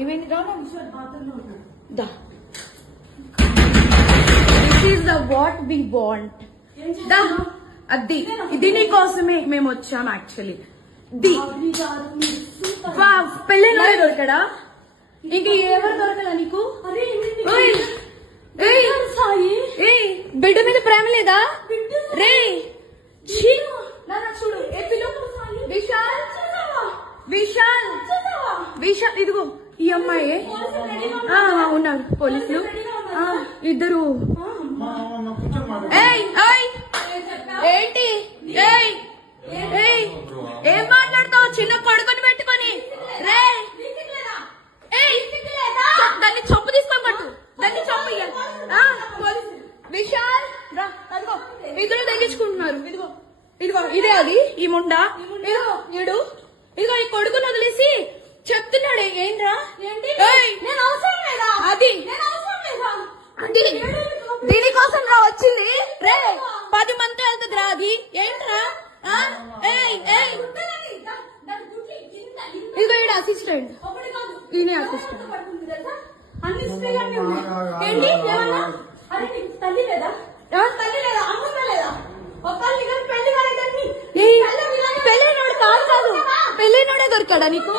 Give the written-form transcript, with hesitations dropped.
ఏమైంది రా దా this is the what we want దా అది ఇది నీ కోసమే మేము వచ్చాం యాక్చువల్లీ ది పెళ్ళిలో దొరకడా ఇంక ఎవరు దొరకలా నీకు బిడ్డ మీద ప్రేమ లేదా రే చూడు విశాల్ విశాల్ విశాల్ ఇదిగో ఈ అమ్మాయి ఉన్నారు పోలీసులు ఇద్దరు ఏంటి ఏం మాట్లాడతావు చిన్న కొడుకుని పెట్టుకొని రే దాన్ని చంపు తీసుకొని పట్టు దాన్ని చంపు విశాల్ రా అదిగో ఇద్దరు తగ్గించుకుంటున్నారు ఇదిగో ఇదిగో ఇదే అది ఈ ముండా ఇదిగో ఈడు ఇదిగో ఈ కొడుకుని వదిలేసి చెప్తున్నాడే ఏంట్రా అది దీనికోసం రా వచ్చింది రే 10 మంది వెళ్తుంది రా అది ఏంట్రా ఇదిగో ఈడ అసిస్టెంట్ ఈయనే అసిస్టెంట్ పెళ్ళైనోడు కాదు పెళ్ళైనోడే దొరికాడా నీకు